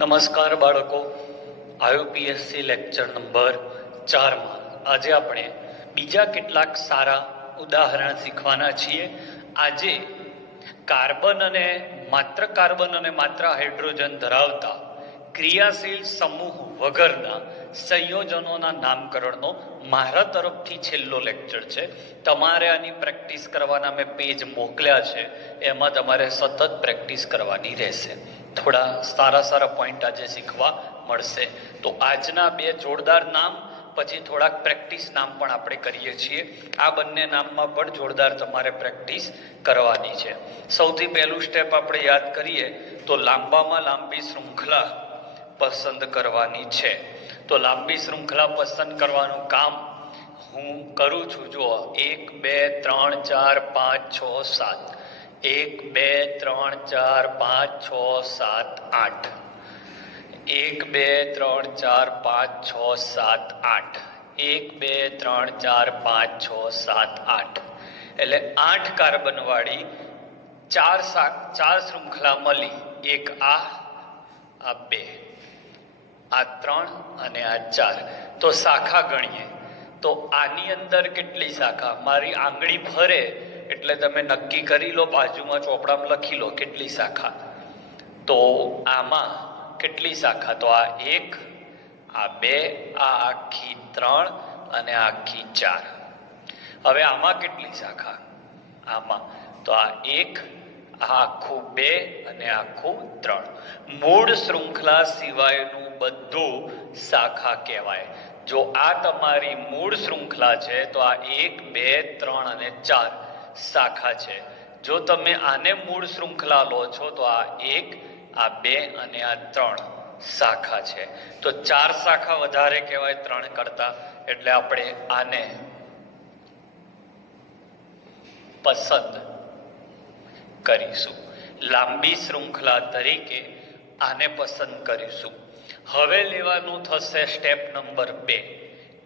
નમસ્કાર બાળકો, આયુપીએસસી lecture number 4 માં આજે આપણે બીજા કેટલાક સારા ઉદાહરણ શીખવાના છીએ. આજે કાર્બન અને માત્ર હાઇડ્રોજન ધરાવતા ક્રિયાશીલ સમૂહ વગરના સંયોજનોના નામકરણનો મારા તરફથી છેલ્લો લેક્ચર છે. તમારે આની પ્રેક્ટિસ કરવાના મેં પેજ મોકલ્યા છે, એમાં તમારે સતત પ્રેક્ટિસ કરવાની રહેશે. થોડા સારા પોઈન્ટ આજે શીખવા મળશે. તો આજના બે જોરદાર નામ, પછી થોડાક પ્રેક્ટિસ નામ પણ આપણે કરીએ છીએ. આ બંને નામમાં પણ જોરદાર તમારે પ્રેક્ટિસ કરવાની છે. સૌથી પહેલું સ્ટેપ આપણે યાદ કરીએ તો લાંબામાં લાંબી શૃંખલા પસંદ કરવાની છે. તો લાંબી શૃંખલા પસંદ કરવાનું કામ હું કરું છું. જુઓ, 1 2 3 4 5 6 7, 1 2 3 4 5 6 7 8, 1 2 3 4 5 6 7 8, 1 2 3 4 5 6 7 8. એટલે 8 કાર્બન વાળી ચાર શૃંખલા મળી. એક આ 2, આ 3 અને આ 4. તો શાખા ગણીએ તો આની અંદર કેટલી શાખા? મારી આંગળી ફરે એટલે તમે નક્કી કરી લો, બાજુમાં ચોપડામાં લખી લો કેટલી શાખા. તો આમાં કેટલી શાખા? તો આ 1, આ 2, આ આખી 3 અને આ આખી 4. હવે આમાં કેટલી શાખા? આમાં તો આ 1, આ આખું 2 અને આખું 3. મૂળ શૃંખલા સિવાયનું બધું શાખા કહેવાય. જો આ તમારી મૂળ શૃંખલા છે તો આ 1 2 3 અને 4 શાખા છે. જો તમે આને મૂળ શૃંખલા લો છો તો આ 1, આ 2 અને આ 3 શાખા છે. તો 4 શાખા વધારે કહેવાય 3 કરતા. એટલે આપણે આને પસંદ કરીશું. લાંબી શૃંખલા તરીકે આને પસંદ કરીશું. હવે લેવાનું થશે સ્ટેપ નંબર 2,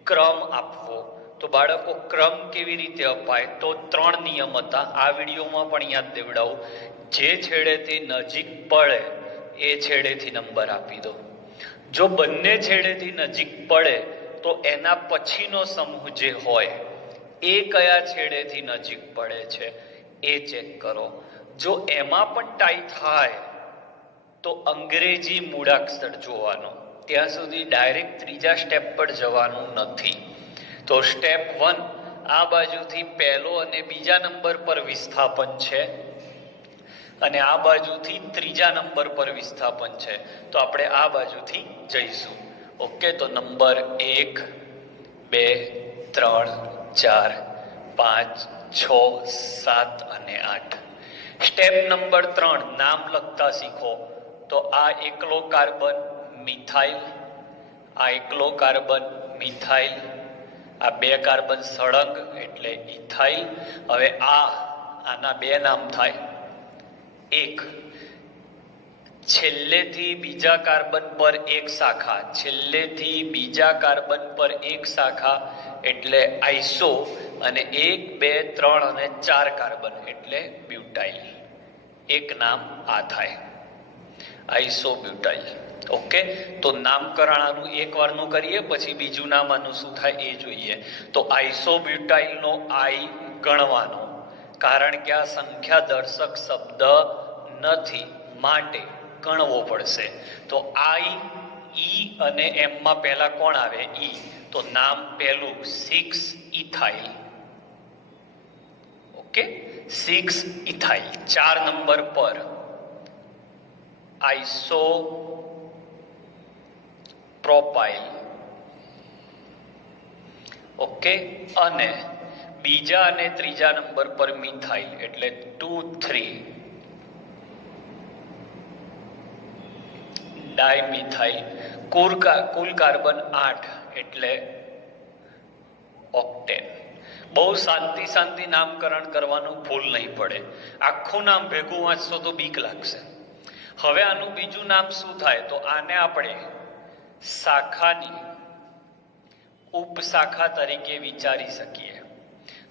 ક્રમ આપવો. તો બાળકો, ક્રમ કેવી રીતે અપાય? તો 3 નિયમ હતા. આ વિડીયોમાં પણ યાદ દેવડાવું. જે છેડેથી નજીક પડે એ છેડેથી નંબર આપી દો. જો બંને છેડેથી નજીક પડે તો એના પછીનો સમૂહ જે હોય એ કયા છેડેથી નજીક પડે છે એ ચેક કરો. જો એમાં પણ ટાઈ થાય તો અંગ્રેજી મૂળાક્ષર જોવાનો. ત્યાં સુધી ડાયરેક્ટ ત્રીજા સ્ટેપ પર જવાનું નથી. તો સ્ટેપ 1, આ બાજુથી પહેલો અને બીજા નંબર પર વિસ્થાપન છે અને આ બાજુથી ત્રીજા નંબર પર વિસ્થાપન છે. તો આપણે આ બાજુથી જઈશું. ઓકે, તો નંબર 1 2 3 4 5 6 7 અને 8. સ્ટેપ નંબર 3, નામ લખતા શીખો. તો આ એકલો કાર્બન મિથાઇલ, આ એકલો કાર્બન મિથાઇલ, આ 2 કાર્બન સળંગ એટલે ઇથાઇલ. હવે આના 2 નામ થાય. એક છેલ્લેથી બીજા કાર્બન પર એક શાખા, છેલ્લેથી બીજા કાર્બન પર એક શાખા એટલે આઇસો. અને 1 2 3 અને 4 કાર્બન એટલે બ્યુટાઇલ. એક નામ આ થાય, આઇસોબ્યુટાઇલ. ઓકે, તો નામકરણ આનું એક વારનું કરીએ, પછી બીજું નામ આનું શું થાય એ જોઈએ. તો આઇસોબ્યુટાઇલનો આઈ ગણવાનો, કારણ કે આ સંખ્યા દર્શક શબ્દ નથી, માટે ગણવો પડશે. તો આઈ, ઈ અને એમમાં પહેલા કોણ આવે? ઈ. તો નામ પહેલું 6 ઇથાઇલ. Okay, 6 ethyl. 4 નંબર પર આઇસો પ્રોપાઇલ. ઓકે, અને બીજા અને ત્રીજા નંબર પર મિથાઇલ એટલે 2 3 ડાયમિથાઇલ. કુલ કાર્બન 8 એટલે ઓક્ટેન. બહુ શાંતિ નામકરણ કરવાનું ભૂલ નહીં પડે. આખું નામ ભેગું વાંચશો તો બીક લાગશે. હવે આનું બીજું નામ શું થાય? તો આને આપણે શાખાની ઉપશાખા તરીકે વિચારી શકીએ.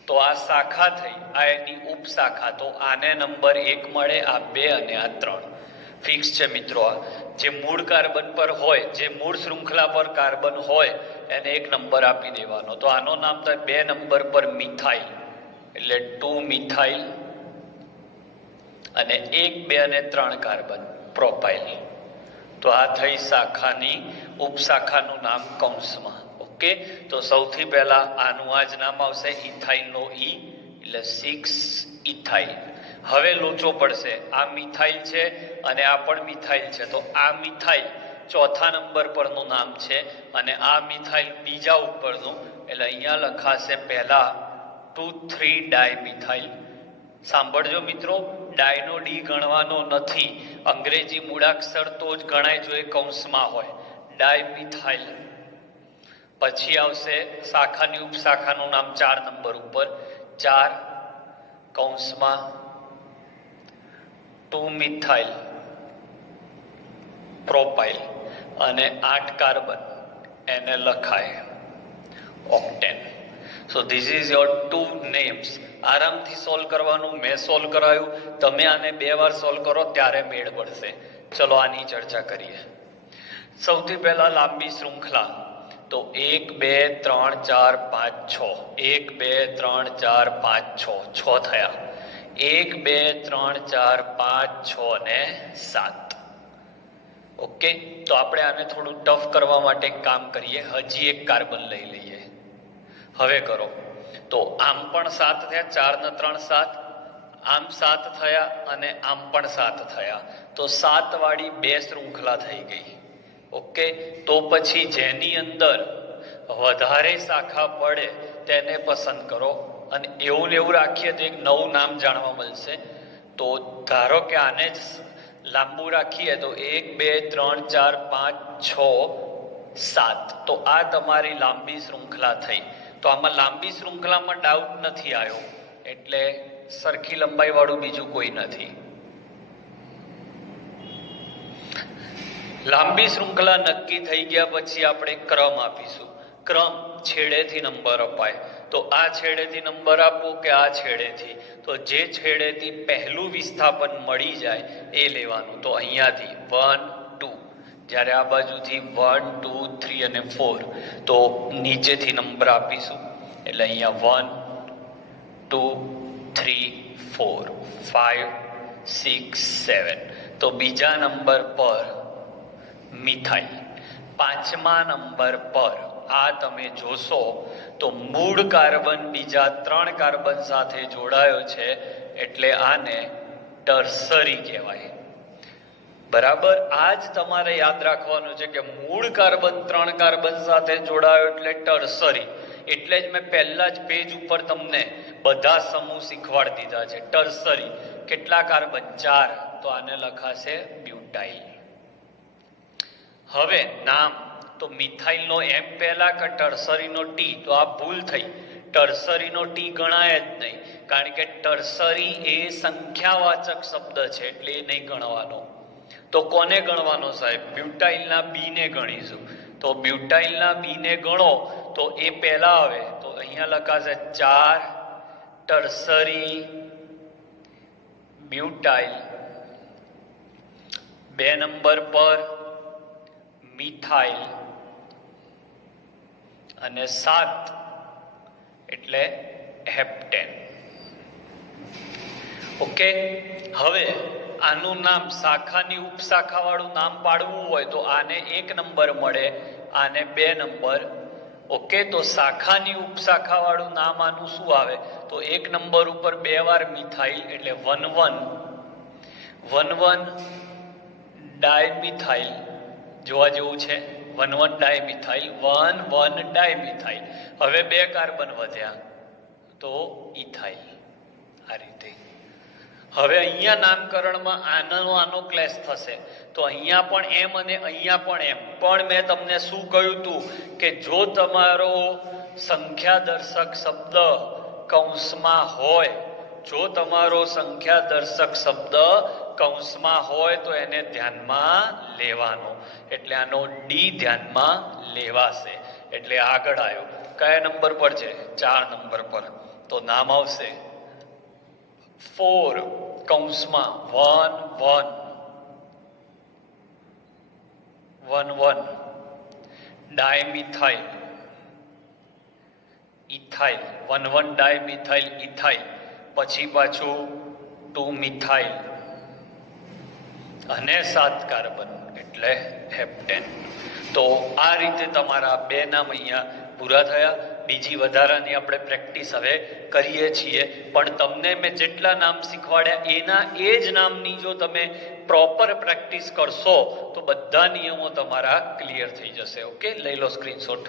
તો આ શાખા થઈ, આ એની ઉપશાખા. તો આને નંબર 1 મળે, આ 2 અને આ 3. ફિક્સ છે મિત્રો. આ જે મૂળ કાર્બન પર હોય, જે મૂળ શૃંખલા પર કાર્બન હોય એને એક નંબર આપી દેવાનો. તો આનો નામ થાય 2 નંબર પર મિથાઇલ એટલે 2 મિથાઇલ, અને 1, 2 અને 3 કાર્બન પ્રોપાઇલ. તો આ થઈ શાખાની ઉપશાખાનું નામ કૌંસમાં. ઓકે, તો સૌથી પહેલા આનું આ જ નામ આવશે, ઇથાઇલનો ઈ એટલે 6 ઇથાઇલ. હવે લોચો પડશે, આ મિથાઇલ છે અને આ પણ મિથાઇલ છે. તો આ મિથાઇલ ચોથા નંબર પરનું નામ છે અને આ મિથાઇલ બીજા ઉપરનું, એટલે અહીંયા લખાશે પહેલા 2,3 ડાયમિથાઇલ. સાંભળજો મિત્રો, ડાયનો ડી ગણવાનો નથી, અંગ્રેજી મૂળાક્ષર તો જ ગણાય જો એ કૌંસમાં હોય. ડાયમિથાઇલ. પછી આવશે શાખાની ઉપશાખાનું નામ 4 નંબર ઉપર, 4 કૌંસમાં 2 મિથાઇલ પ્રોપાઇલ, અને 8 કાર્બન, એને લખાય octane. So this is your 2 names. આરામથી સોલ્વ કરવાનું, મેં સોલ્વ કરાયું, તમે આને 2 વાર સોલ્વ કરો ત્યારે મેળ પડશે. ચલો આની ચર્ચા કરીએ. સૌથી પહેલા લાંબી શૃંખલા, તો 1, 2, 3, 4, 5, 6. 1, 2, 3, 4, 5, 6. 6 થયા. 1, 2, 3, 4, 5, 6 અને 7. ઓકે, તો આપણે આને થોડું ટફ કરવા માટે એક કામ કરીએ, હજી એક કાર્બન લઈ લઈએ. હવે કરો. તો આમ પણ 7 થયા, 4 ને 3 7, આમ 7 થયા અને આમ પણ 7 થયા. તો 7 વાળી 2 શૃંખલા થઈ ગઈ. ઓકે, તો પછી જેની અંદર વધારે શાખા પડે તેને પસંદ કરો, અને એવું ને એવું રાખીએ તો એક નવું નામ જાણવા મળશે. તો ધારો કે આને જ લાંબુ રાખીએ તો 1, 2, 3, 4, 5, 6, 7. તો આ તમારી લાંબી શૃંખલા થઈ. તો આમાં લાંબી શૃંખલામાં ડાઉટ નથી આવ્યો, એટલે સરખી લંબાઈ વાળું બીજું કોઈ નથી. લાંબી શૃંખલા નક્કી થઈ ગયા પછી આપણે ક્રમ આપીશું. ક્રમ છેડેથી નંબર અપાય. તો આ છેડેથી નંબર આપો કે આ છેડેથી, તો જે છેડેથી પહેલું વિસ્થાપન મળી જાય એ લેવાનું. તો અહીંયાથી 1, 2, જ્યારે આ બાજુથી 1, 2, 3 અને 4, તો નીચેથી નંબર આપીશું. એટલે અહીંયા 1, 2, 3, 4, 5, 6, 7. તો બીજા નંબર પર મિથાઇલ. 5મા નંબર પર આ તમે જોશો તો મૂળ કાર્બન બીજા 3 કાર્બન સાથે જોડાયો છે, એટલે આને ટર્સરી કહેવાય. બરાબર, આ જ તમારે યાદ રાખવાનું છે કે મૂળ કાર્બન 3 કાર્બન સાથે જોડાયો એટલે ટર્સરી. એટલે જ મેં પહેલા જ પેજ ઉપર તમને બધા સમૂહ શીખવાડી દીધા છે. ટર્સરી કેટલા કાર્બન? 4. તો આને લખાશે બ્યુટાઇલ. હવે નામ, તો મિથાઇલનો એમ પહેલા કે ટર્સરીનો ટી? તો આ ભૂલ થઈ. ટર્સરીનો ટી ગણાય જ નહીં, કારણ કે ટર્સરી એ સંખ્યાવાચક શબ્દ છે, એટલે એ નહીં ગણવાનો. તો કોને ગણવાનો સાહેબ? બ્યુટાઇલના બી ને ગણીશું. તો બ્યુટાઇલના બી ને ગણો તો એ પહેલા આવે. તો અહીંયા લખાશે 4 ટર્સરી બ્યુટાઇલ. 2 નંબર પર મિથાઇલ, અને 7 એટલે હેપ્ટેન. ઓકે, હવે આનું નામ શાખાની ઉપશાખા વાળું નામ પાડવું હોય તો આને 1 નંબર મળે, આને 2 નંબર. ઓકે, તો શાખાની ઉપશાખા વાળું નામ આનું શું આવે? તો 1 નંબર ઉપર 2 વાર મિથાઇલ એટલે 1,1 ડાયમિથાઇલ. જોવા જેવું છે, 1,1 ડાયમિથાઇલ, 1,1 ડાયમિથાઇલ. હવે 2 કાર્બન વધ્યા તો ઇથાઇલ. આ રીતે. હવે અહીંયા નામકરણમાં આનો ક્લેશ થશે. તો અહીંયા પણ એમ અને અહીંયા પણ એમ. પણ મેં તમને શું કહ્યું હતું કે જો તમારો સંખ્યાદર્શક શબ્દ કૌંસમાં હોય, જો તમારો સંખ્યાદર્શક શબ્દ કૌંસમાં હોય તો એને ધ્યાનમાં લેવાનો. એટલે આનો ડી ધ્યાનમાં લેવાશે. એટલે આગળ આવ્યો. કયા નંબર પર છે? 4 નંબર પર. તો નામ આવશે 4 કૌંસમાં 1,1 1 ડાયમિથાઇલ ઇથાઇલ 1 ડાયમિથાઇલ ઇથાઇલ, પછી પાછું 2 મિથાઇલ અને 7 કાર્બન એટલે હેપ્ટેન. તો આ રીતે તમારા 2 નામ અહીંયા પૂરા થયા. બીજી વધારાની આપણે પ્રેક્ટિસ હવે કરીએ છીએ, પણ તમને મેં જેટલા નામ શીખવાડ્યા એના એ જ નામની જો તમે પ્રોપર પ્રેક્ટિસ કરશો તો બધા નિયમો તમારા ક્લિયર થઈ જશે. ઓકે, લઈ લો સ્ક્રીનશોટ.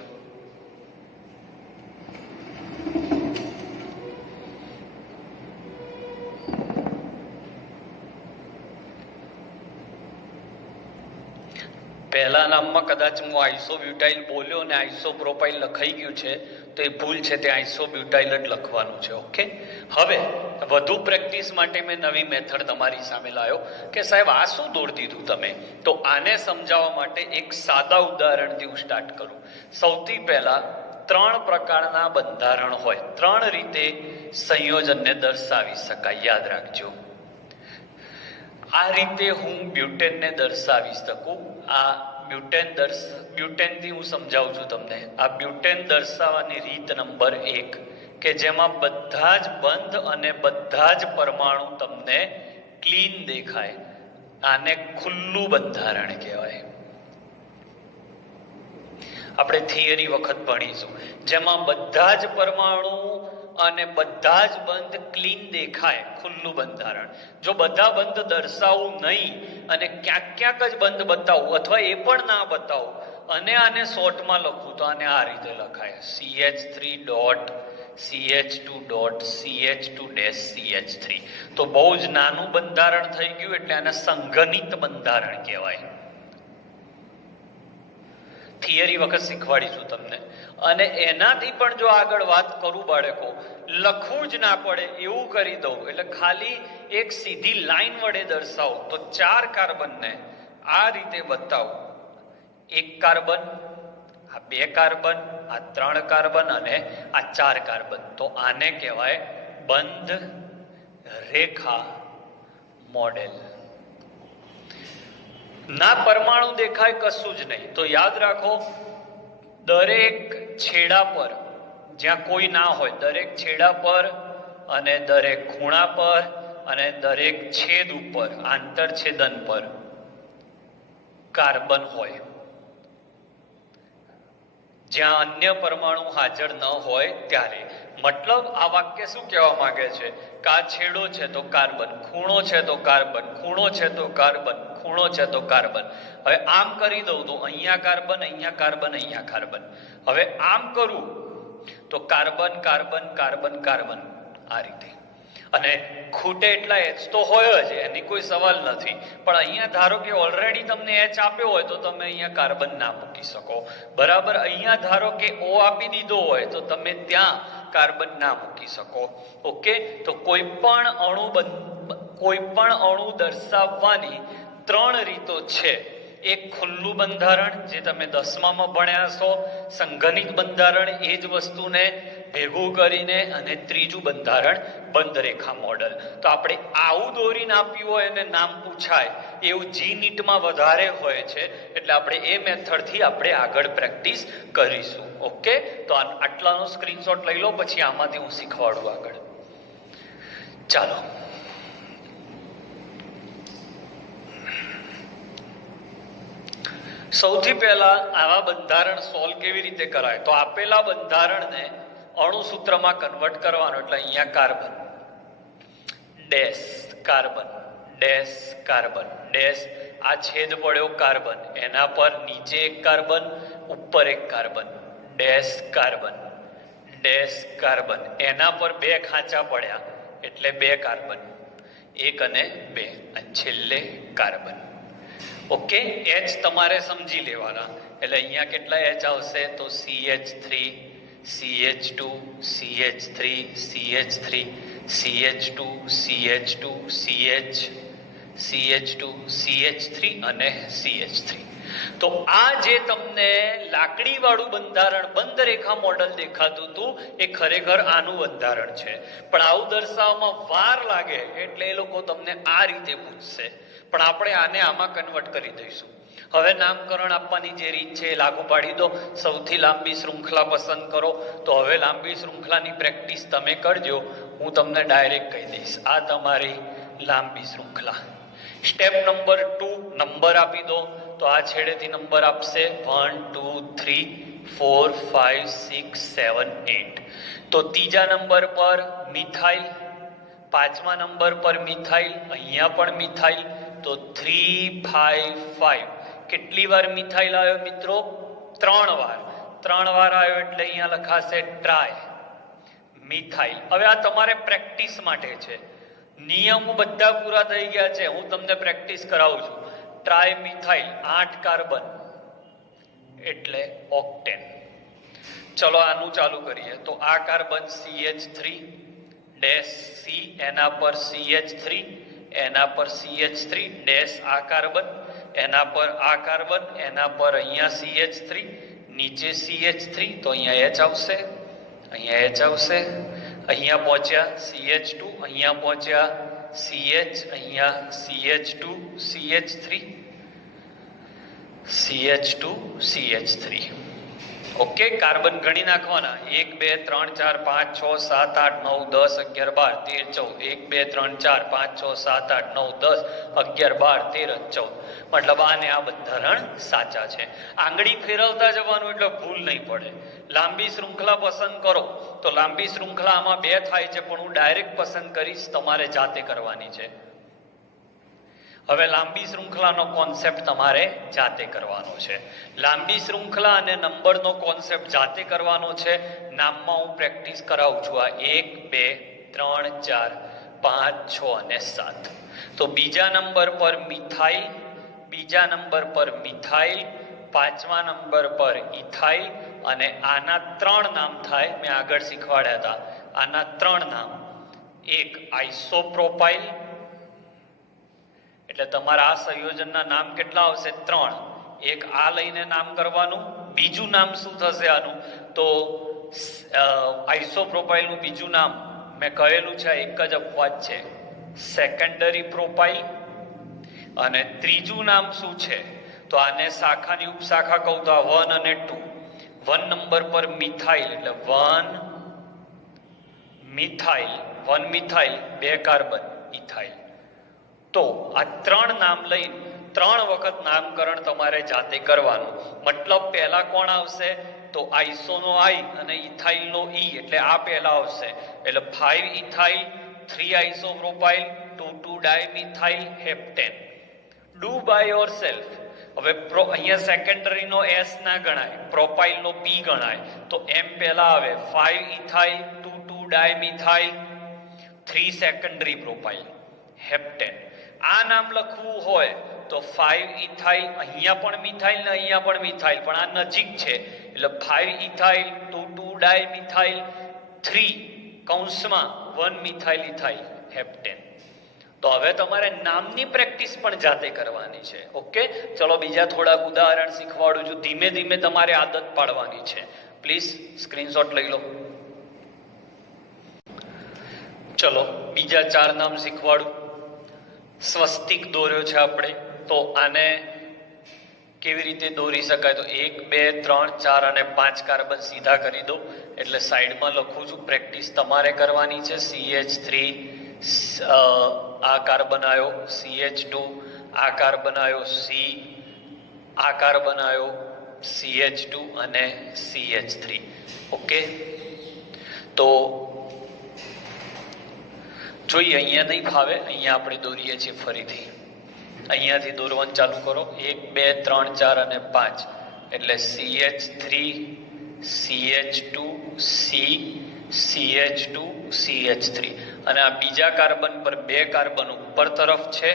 પહેલા નામમાં કદાચ હું આઇસોબ્યુટાઇલ બોલ્યો ને આઇસોપ્રોપાઇલ લખાઈ ગયું છે, તો એ ભૂલ છે, તે આઇસોબ્યુટાઇલ જ લખવાનું છે. ઓકે, હવે વધુ પ્રેક્ટિસ માટે મેં નવી મેથડ તમારી સામે લાવ્યો કે સાહેબ આ શું દોડી દીધું તમે. તો આને સમજાવવા માટે એક સાદા ઉદાહરણથી હું સ્ટાર્ટ કરું. સૌથી પહેલા 3 પ્રકારના બંધારણ હોય, 3 રીતે સંયોજનને દર્શાવી શકાય. યાદ રાખજો, આ રીતે હું બ્યુટેનને દર્શાવી શકું. આ બ્યુટેનથી હું સમજાવું છું તમને. આ બ્યુટેન દર્શાવવાની રીત નંબર 1 કે જેમાં બધા જ બંધ અને બધા જ પરમાણુ તમને ક્લીન દેખાય. આને ખુલ્લું બંધારણ કહેવાય. આપણે થિયરી વખત ભણીશું, જેમાં બધા જ પરમાણુ અને બધા જ બંધ ક્લીન દેખાય, ખુલ્લું બંધારણ. જો બધા બંધ દર્શાવવું નહીં અને ક્યાંક ક્યાંક જ બંધ બતાવું અથવા એ પણ ના બતાવું અને આને શોર્ટમાં લખું તો આને આ રીતે લખાય CH3 dot CH2 dot CH2 dash CH3. તો બહુ જ નાનું બંધારણ થઈ ગયું, એટલે આને સંઘનિત બંધારણ કહેવાય. થિયરી વખત શીખવાડીશું તમને. અને એનાથી પણ જો આગળ વાત કરું બાળકો, લખવું જ ના પડે એવું કરી દઉં, એટલે ખાલી એક સીધી લાઈન વડે દર્શાવું તો 4 કાર્બનને આ રીતે બતાવું. 1 કાર્બન, આ 2 કાર્બન, આ 3 કાર્બન અને આ 4 કાર્બન. તો આને કહેવાય બંધ રેખા મોડેલ. ના પરમાણુ દેખાય, કશું જ નહીં. તો યાદ રાખો, દરેક છેડા પર જ્યાં કોઈ ના હોય, દરેક છેડા પર અને દરેક ખૂણા પર અને દરેક છેદ ઉપર, આંતરછેદન પર કાર્બન હોય. જ્યાં અન્ય પરમાણુ હાજર ન હોય ત્યારે. મતલબ આ વાક્ય શું કહેવા માંગે છે કે આ છેડો છે તો કાર્બન, ખૂણો છે તો કાર્બન, ખૂણો છે તો કાર્બન, ખૂણો છે તો કાર્બન. હવે આમ કરી દઉં તો અહીંયા કાર્બન, અહીંયા કાર્બન, અહીંયા કાર્બન. હવે આમ કરું તો કાર્બન કાર્બન કાર્બન કાર્બન, આ રીતે. અને ખૂટે એટલા એચ તો હોય જ, એની કોઈ સવાલ નથી. પણ અહીંયા ધારો કે ઓલરેડી તમને એચ આપ્યો હોય તો તમે અહીંયા કાર્બન ના મૂકી શકો, બરાબર. અહીંયા ધારો કે ઓ આપી દીધો હોય તો તમે ત્યાં કાર્બન ના મૂકી શકો. ઓકે, તો કોઈ પણ અણુ દર્શાવવાની 3 રીતો છે. એક ખુલ્લું બંધારણ, જે તમે 10મામાં ભણ્યા છો, સંઘનિત બંધારણ, એ જ વસ્તુને ભેગું કરીને, અને ત્રીજું બંધારણ બંધ રેખા મોડલ. તો આપણે આવું દોરીને આપ્યું હોય અને નામ પૂછાય એવું GNEET-માં વધારે હોય છે, એટલે આપણે એ મેથડથી આપણે આગળ પ્રેક્ટિસ કરીશું. ઓકે, તો આટલાનો સ્ક્રીનશોટ લઈ લો, પછી આમાંથી હું શીખવાડું આગળ. ચાલો, સૌથી પહેલા આવા બંધારણ સોલ્વ કેવી રીતે કરાય? તો આપેલા બંધારણને અણુસૂત્રમાં કન્વર્ટ કરવાનો. એટલે અહીંયા carbon dash carbon dash carbon dash, આ છેદ પડ્યો કાર્બન, એના પર નીચે 1 કાર્બન, ઉપર 1 carbon, dash carbon dash carbon, એના પર 2 ખાંચા પડ્યા એટલે 2 કાર્બન, 1 અને 2, અને છેલ્લે કાર્બન. ઓકે, એચ તમારે સમજી લેવાના. એટલે અહીંયા કેટલા એચ આવશે? તો CH3 CH2 CH3 CH3 CH2 CH2 CH CH2 CH3 અને CH3. તો આ જે તમને લાકડી વાળું બંધારણ બંધ રેખા મોડલ દેખાતું હતું, એ ખરેખર આનું બંધારણ છે. પણ આવું દર્શાવવામાં વાર લાગે એટલે એ લોકો તમને આ રીતે પૂછશે, પણ આપણે આને આમાં કન્વર્ટ કરી દઈશું. હવે નામકરણ આપવાની જે રીત છે એ લાગુ પાડી દો. સૌથી લાંબી શૃંખલા પસંદ કરો. તો હવે લાંબી શૃંખલાની પ્રેક્ટિસ તમે કરજો, હું તમને ડાયરેક્ટ કહી દઈશ. આ તમારી લાંબી શૃંખલા. સ્ટેપ નંબર 2, નંબર આપી દો. તો આ છેડેથી નંબર આપશે 1 2 3 4 5 6 7 8. તો ત્રીજા નંબર પર મિથાઇલ, પાંચમા નંબર પર મિથાઇલ, અહીંયા પણ મિથાઇલ. તો 3 5 5. કેટલી વાર મિથાઇલ આવ્યો મિત્રો? 3 વાર. 3 વાર આવ્યો એટલે અહીંયા લખાશે ટ્રાય મિથાઇલ. હવે આ તમારે પ્રેક્ટિસ માટે છે. નિયમો બધા પૂરા થઈ ગયા છે, હું તમને પ્રેક્ટિસ કરાવું છું. ટ્રાય મિથાઇલ 8 કાર્બન એટલે ઓક્ટેન. ચલો આનું ચાલુ કરીએ. તો આ કાર્બન CH3 ડેશ C, એના પર CH3, એના પર CH3 ડેશ આ કાર્બન, એના પર આ કાર્બન, એના પર અહીંયા CH3, નીચે CH3. તો અહીંયા H આવશે, અહીંયા H આવશે. અહીંયા પહોંચ્યા CH2, અહીંયા પહોંચ્યા CH, અહીંયા CH2 CH3, CH2 CH3. Okay, carbon ગણી નાખવાના. 1 2 3 4 5 6 7 8 9 10 11 12 13 14. 1 2 3 4 5 6 7 8 9 10 11 12 13 14. મતલબ આને આ બંધારણ સાચા છે. આંગળી ફેરવતા જવાનું એટલે ભૂલ નહીં પડે. લાંબી શૃંખલા પસંદ કરો. તો લાંબી શૃંખલા આમાં 2 થાય છે, પણ હું ડાયરેક્ટ પસંદ કરીશ, તમારે જાતે કરવાની છે. હવે લાંબી શૃંખલાનો કોન્સેપ્ટ તમારે જાતે કરવાનો છે. લાંબી શૃંખલા અને નંબરનો કોન્સેપ્ટ જાતે કરવાનો છે. નામમાં હું પ્રેક્ટિસ કરાવું છું. આ 1 2 3 4 5 6 અને 7. તો બીજા નંબર પર મિથાઇલ, બીજા નંબર પર મિથાઇલ, પાંચમા નંબર પર ઇથાઇલ, અને આના 3 નામ થાય. મેં આગળ શીખવાડ્યા હતા. આના 3 નામ. એક આઇસોપ્રોપાઇલ, એટલે તમારા આ સંયોજનના નામ કેટલા આવશે? 3. એક આ લઈને નામ કરવાનું. બીજું નામ શું થશે આનું? તો આઇસોપ્રોપાઇલનું બીજું નામ મેં કહેલું છે, એક જ અપવાદ છે, સેકન્ડરી પ્રોપાઇલ. અને ત્રીજું નામ શું છે? તો આને શાખાની ઉપશાખા કહું તો આ 1 અને 2. 1 નંબર પર મિથાઇલ એટલે 1 મિથાઇલ, 1 મિથાઇલ 2 કાર્બન ઇથાઇલ. તો આ 3 નામ લઈને 3 વખત નામકરણ તમારે જાતે કરવાનું. મતલબ પહેલા કોણ આવશે? તો આઈસોનો આઈ અને ઇથાઇલનો ઈ, એટલે આ પહેલા આવશે. એટલે 5 ethyl 3 isopropyl 2 2 dimethyl heptane. Do by yourself. હવે અહીંયા સેકન્ડરીનો S ના ગણાય, પ્રોપાઇલનો P ગણાય. તો એમ પહેલા આવે 5 ethyl 2 2 dimethyl 3 secondary propyl heptane. આ નામ લખવું હોય તો 5 ઇથાઇલ, અહીંયા પણ મિથાઇલ ને અહીંયા પણ મિથાઇલ, પણ આ નજીક છે એટલે 5 ઇથાઇલ 2 2 ડાયમિથાઇલ 3 કૌંસમાં 1 મિથાઇલ ઇથાઇલ હેપ્ટેન. તો હવે તમારે નામની પ્રેક્ટિસ પણ જાતે કરવાની છે. ઓકે, ચલો બીજા થોડાક ઉદાહરણ શીખવાડું છું. ધીમે ધીમે તમારે આદત પાડવાની છે. પ્લીઝ સ્ક્રીનશોટ લઈ લો. ચલો બીજા 4 નામ શીખવાડું. સ્વસ્તિક દોર્યો છે આપણે, તો આને કેવી રીતે દોરી શકાય? તો 1 2 3 4 અને 5 કાર્બન સીધા કરી દો. એટલે સાઈડમાં લખું છું, પ્રેક્ટિસ તમારે કરવાની છે. CH3 આ કાર્બન આવ્યો, CH2 આ કાર્બન આવ્યો, C આ કાર્બન આવ્યો, CH2 અને CH3. ઓકે, તો જોઈએ, અહીંયા નહીં ફાવે, અહીંયા આપણે દોરીએ છીએ ફરીથી. અહીંયાથી દોરવાનું ચાલુ કરો. 1 2 3 4 અને 5 એટલે CH3 CH2 C CH2 CH3. અને આ બીજા કાર્બન પર 2 કાર્બન ઉપર તરફ છે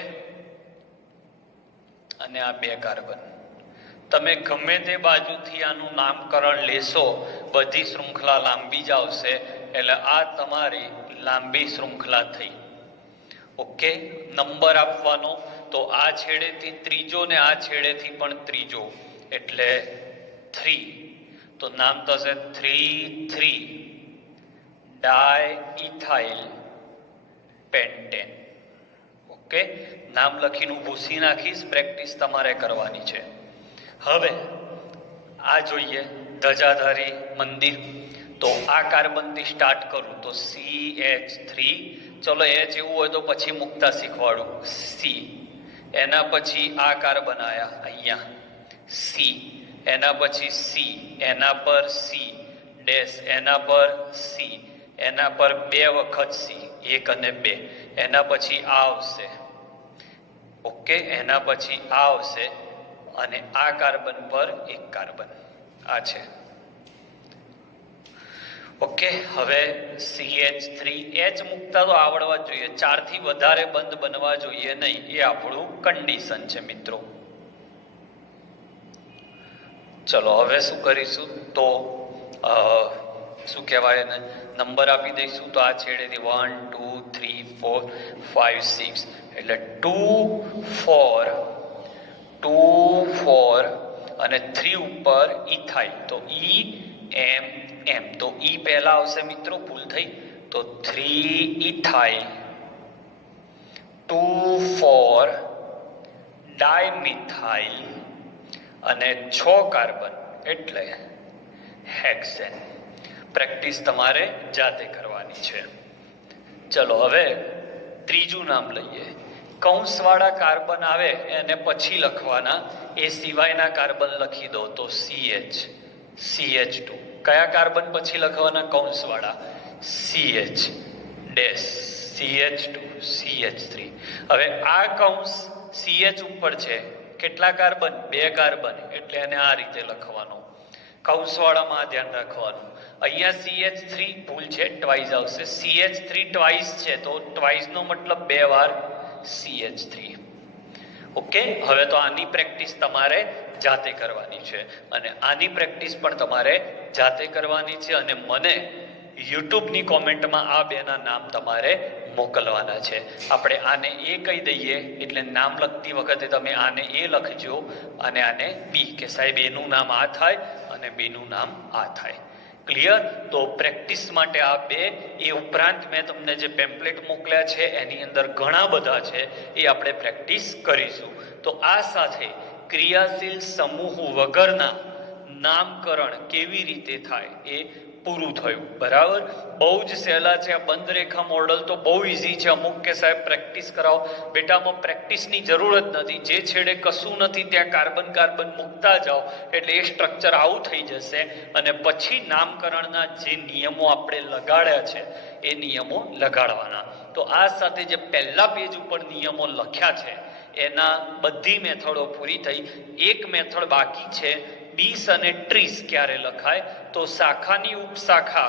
અને આ 2 કાર્બન. તમે ગમે તે બાજુથી આનું નામકરણ લેશો, બધી શૃંખલા લાંબી જ આવશે. એટલે આ તમારી લાંબી શૃંખલા થઈ. ઓકે, નંબર આપવાનો. તો આ છેડેથી ત્રીજો ને આ છેડેથી પણ ત્રીજો એટલે 3. તો નામ થશે 3 3 ડાયઇથાઇલ પેન્ટેન. ઓકે, નામ લખીને ભૂસી નાખીશ. પ્રેક્ટિસ તમારે કરવાની છે. હવે આ જોઈએ ધજાધારી મંદિર. તો આ કાર્બનથી સ્ટાર્ટ કરું તો CH3. ચલો H એવું હોય તો પછી મૂકતા શીખવાડું. C. એના પછી આ કાર્બન આયા અહીંયા C. એના પછી C. એના પર C ડેશ. એના પર C. એના પર 2 વખત C, 1 અને 2. એના પછી આ આવશે. ઓકે, એના પછી આ આવશે અને આ કાર્બન પર એક કાર્બન આ છે. ઓકે, હવે CH3. H મૂકતા તો આવડવા જોઈએ, 4 થી વધારે બંધ બનવા જોઈએ નહીં, એ આપણું કન્ડિશન છે મિત્રો. ચલો હવે શું કરીશું તો શું કહેવાય એને નંબર આપી દઈશું. તો આ છેડેથી 1 2 3 4 5 6 એટલે 2 4 2 4 અને 3 ઉપર ઇથાઇલ તો EMM. તો E પહેલા આવશે મિત્રો, ભૂલ થઈ. તો 3 ઇથાઇલ 2 4 ડાયમિથાઇલ અને 6 કાર્બન એટલે હેક્સેન. પ્રેક્ટિસ તમારે જાતે કરવાની છે. ચલો હવે ત્રીજું નામ લઈએ. કૌંસવાળા કાર્બન આવે એને પછી લખવાના, એ સિવાયના કાર્બન લખી દો તો CH2. કયા કાર્બન પછી લખવાના? કૌંસવાળા. CH dash CH2 CH3. હવે આ કૌંસ CH ઉપર છે, કેટલા કાર્બન? 2 કાર્બન, એટલે એને આ રીતે લખવાનું. કૌંસવાળામાં ધ્યાન રાખવાનું. અહીંયા CH3 ભૂલ છે, ટ્વાઇસ આવશે. CH3 ટ્વાઇસ છે તો ટ્વાઇસ નો મતલબ 2 વાર CH3. ઓકે, હવે તો આની પ્રેક્ટિસ તમારે જાતે કરવાની છે અને આની પ્રેક્ટિસ પણ તમારે જાતે કરવાની છે અને મને યુટ્યુબની કોમેન્ટમાં આ બેના નામ તમારે મોકલવાના છે. આપણે આને એ કહી દઈએ એટલે નામ લખતી વખતે તમે આને એ લખજો અને આને બી, કે સાહેબ એનું નામ આ થાય અને બેનું નામ આ થાય. ક્લિયર? તો પ્રેક્ટિસ માટે આ બે, એ ઉપરાંત મેં તમને જે પેમ્પલેટ મોકલ્યા છે એની અંદર ઘણા બધા છે, એ આપણે પ્રેક્ટિસ કરીશું. તો આ સાથે ક્રિયાશીલ સમૂહ વગરના નામકરણ કેવી રીતે થાય એ પૂરું થયું. બરાબર, બહુ જ સહેલા છે. આ બંધ રેખા મોડલ તો બહુ ઇઝી છે. અમુક કે સાહેબ પ્રેક્ટિસ કરાવો, બેટામાં પ્રેક્ટિસની જરૂર જ નથી. જે છેડે કશું નથી ત્યાં કાર્બન કાર્બન મૂકતા જાઓ એટલે એ સ્ટ્રક્ચર આવું થઈ જશે અને પછી નામકરણના જે નિયમો આપણે લગાડ્યા છે એ નિયમો લગાડવાના. તો આ સાથે જે પહેલા પેજ ઉપર નિયમો લખ્યા છે એના બધી મેથડો પૂરી થઈ. એક મેથડ બાકી છે, 20 અને 30 ક્યારે લખાય? તો શાખાની ઉપશાખા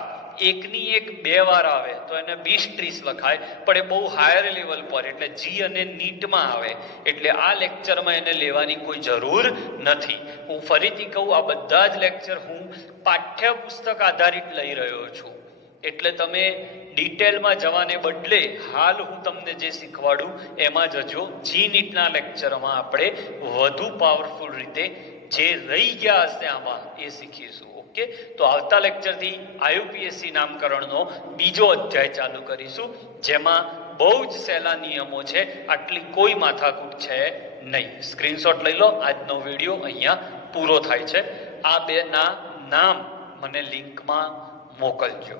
એકની એક 2 વાર આવે તો એને 20-30 લખાય, પણ એ બહુ હાયર લેવલ પર એટલે જી અને નીટમાં આવે એટલે આ લેક્ચરમાં એને લેવાની કોઈ જરૂર નથી. હું ફરીથી કહું, આ બધા જ લેક્ચર હું પાઠ્યપુસ્તક આધારિત લઈ રહ્યો છું એટલે તમે ડિટેલમાં જવાને બદલે હાલ હું તમને જે શીખવાડું એમાં જજો. જી નીટના લેક્ચરમાં આપણે વધુ પાવરફુલ રીતે જે રહી ગયા હશે આમાં એ શીખીશું. ઓકે, તો આવતા લેક્ચરથી IUPAC નામકરણનો બીજો અધ્યાય ચાલુ કરીશું જેમાં બહુ જ સહેલા નિયમો છે, આટલી કોઈ માથાકૂટ છે નહીં. સ્ક્રીનશોટ લઈ લો. આજનો વિડીયો અહીંયા પૂરો થાય છે. આ બેના નામ મને લિંકમાં મોકલજો.